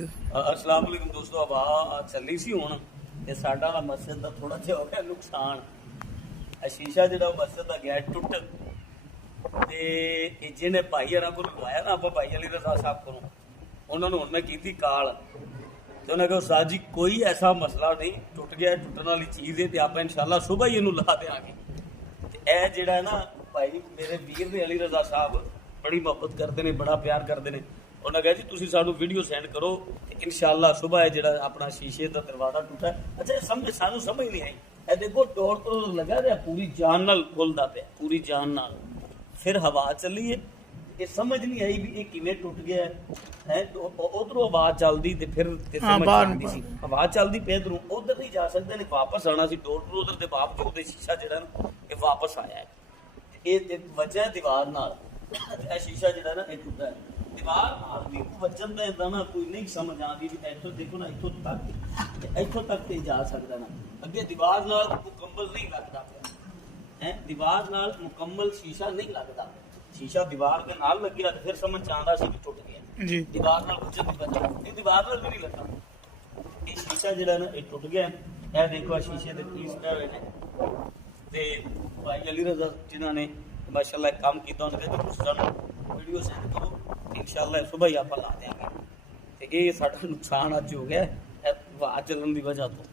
अस्सलाम वालेकुम दोस्तों। हवा ਚੱਲੀ ਸੀ ਹੁਣ ਤੇ ਸਾਡਾ ਨਾ ਮਸਜਿਦ ਦਾ ਥੋੜਾ ਜਿਹਾ ਹੋ ਗਿਆ ਨੁਕਸਾਨ। ਸ਼ੀਸ਼ਾ ਜਿਹੜਾ ਮਸਜਿਦ ਦਾ ਗਿਆ ਟੁੱਟ ਤੇ ਇਹ ਜਿਹਨੇ ਭਾਈ ਹਰਾਂ ਕੋਲ ਲਵਾਇਆ ਨਾ ਆਪਾਂ ਭਾਈ ਅਲੀ ਰਜ਼ਾ ਸਾਹਿਬ ਕੋਲੋਂ, ਉਹਨਾਂ ਨੂੰ ਹੁਣ ਮੈਂ ਕੀਤੀ ਕਾਲ ਤੇ ਉਹਨਾਂ ਕਿਹਾ ਉਸਤਾਦ ਜੀ ਕੋਈ ਐਸਾ ਮਸਲਾ ਨਹੀਂ, ਟੁੱਟ ਗਿਆ ਟੁੱਟਣ ਵਾਲੀ ਚੀਜ਼ ਹੈ ਤੇ ਆਪਾਂ ਇਨਸ਼ਾਅੱਲਾ ਸੁਬਾਹ ਹੀ ਇਹਨੂੰ ਲਾ ਦੇਵਾਂਗੇ। ਤੇ ਇਹ ਜਿਹੜਾ ਨਾ ਭਾਈ ਮੇਰੇ ਵੀਰ ਨੇ ਅਲੀ ਰਜ਼ਾ ਸਾਹਿਬ ਬੜੀ ਮੁਹੱਬਤ ਕਰਦੇ ਨੇ, ਬੜਾ ਪਿਆਰ ਕਰਦੇ ਨੇ। ਉਹਨਾਂ ਕਿਹਾ ਜੀ ਤੁਸੀਂ ਸਾਨੂੰ ਵੀਡੀਓ ਸੈਂਡ ਕਰੋ ਤੇ ਇਨਸ਼ਾਅੱਲਾ ਸੁਬਾਹ ਇਹ ਜਿਹੜਾ ਆਪਣਾ ਸ਼ੀਸ਼ੇ ਦਾ ਦਰਵਾਜ਼ਾ ਟੁੱਟਾ। ਅੱਛਾ ਸਾਨੂੰ ਸਮਝ ਨਹੀਂ ਆਈ, ਇਹ ਦੇਖੋ ਤੋੜ ਤੋੜ ਲੱਗਾ ਰਿਹਾ, ਪੂਰੀ ਜਾਨ ਨਾਲ ਖੁੱਲਦਾ ਪਿਆ, ਪੂਰੀ ਜਾਨ ਨਾਲ। ਫਿਰ ਹਵਾ ਚੱਲੀ ਹੈ, ਇਹ ਸਮਝ ਨਹੀਂ ਆਈ ਵੀ ਇਹ ਕਿਵੇਂ ਟੁੱਟ ਗਿਆ ਹੈ। ਉਧਰੋਂ ਆਵਾਜ਼ ਚੱਲਦੀ ਤੇ ਫਿਰ ਸਮਝ ਆਉਂਦੀ ਸੀ ਆਵਾਜ਼ ਚੱਲਦੀ ਪਈ ਇਧਰੋਂ, ਉਧਰ ਨਹੀਂ ਜਾ ਸਕਦੇ ਨੇ, ਵਾਪਸ ਆਉਣਾ ਸੀ ਡੋਰ ਟੂ ਉਧਰ ਦੇ ਬਾਵਜੂਦ ਦੇ ਸ਼ੀਸ਼ਾ ਜਿਹੜਾ ਨਾ ਇਹ ਵਾਪਸ ਆਇਆ ਹੈ। ਇਹ ਵਜ੍ਹਾ ਦੀਵਾਰ ਨਾਲ, ਇਹ ਸ਼ੀਸ਼ਾ ਜਿਹੜਾ ਨਾ ਇਹ ਟੁੱਟਾ ਹੈ ਦੀਵਾਰ ਨਾਲ ਵੀ ਵੱਜਣ ਦਾ ਇਦਾਂ ਨਾ ਕੋਈ ਨਹੀਂ ਸਮਝ ਆਉਂਦੀ ਵੀ ਇੱਥੋਂ ਦੇਖੋ ਨਾ ਇੱਥੋਂ ਤੱਕ ਤੇ ਜਾ ਸਕਦਾ ਨਾ, ਅੱਗੇ ਦੀਵਾਰ ਨਾਲ ਮੁਕੰਮਲ ਨਹੀਂ ਲੱਗਦਾ ਪਿਆ ਹੈ। ਦੀਵਾਰ ਨਾਲ ਮੁਕੰਮਲ ਸ਼ੀਸ਼ਾ ਨਹੀਂ ਲੱਗਦਾ, ਸ਼ੀਸ਼ਾ ਦੀਵਾਰ ਦੇ ਨਾਲ ਲੱਗਿਆ ਤੇ ਫਿਰ ਸਮਝ ਆਉਂਦਾ ਸੀ ਕਿ ਟੁੱਟ ਗਿਆ ਜੀ। ਦੀਵਾਰ ਨਾਲ ਵੱਜਣ ਦੀ ਵਜ੍ਹਾ ਇਹ ਦੀਵਾਰ ਨਾਲ ਵੀ ਨਹੀਂ ਲੱਗਾ, ਇਹ ਸ਼ੀਸ਼ਾ ਜਿਹੜਾ ਨਾ ਇਹ ਟੁੱਟ ਗਿਆ। ਇਹ ਦੇਖੋ ਆ ਸ਼ੀਸ਼ੇ ਦੇ ਪੀਸ ਪਏ ਹੋਏ ਨੇ ਤੇ ਭਾਈ ਅਲੀ ਰਜ਼ਾ ਜਿਨ੍ਹਾਂ ਨੇ ਮਾਸ਼ਾਅੱਲਾ ਕੰਮ ਕੀਤਾ, ਉਹਨਾਂ ਕਹਿੰਦੇ ਤੁਸੀਂ ਸਾਨੂੰ ਵੀਡੀਓ ਸੈਂਡ ਕਰੋ ਇਨਸ਼ਾਅੱਲਾ ਸੁਬਾਹ ਹੀ ਆਪਾਂ ਲਾ ਦਿਆਂਗੇ। ਤੇ ਇਹ ਸਾਡਾ ਨੁਕਸਾਨ ਅੱਜ ਹੋ ਗਿਆ ਹਵਾ ਚੱਲਣ ਦੀ ਵਜ੍ਹਾ ਤੋਂ।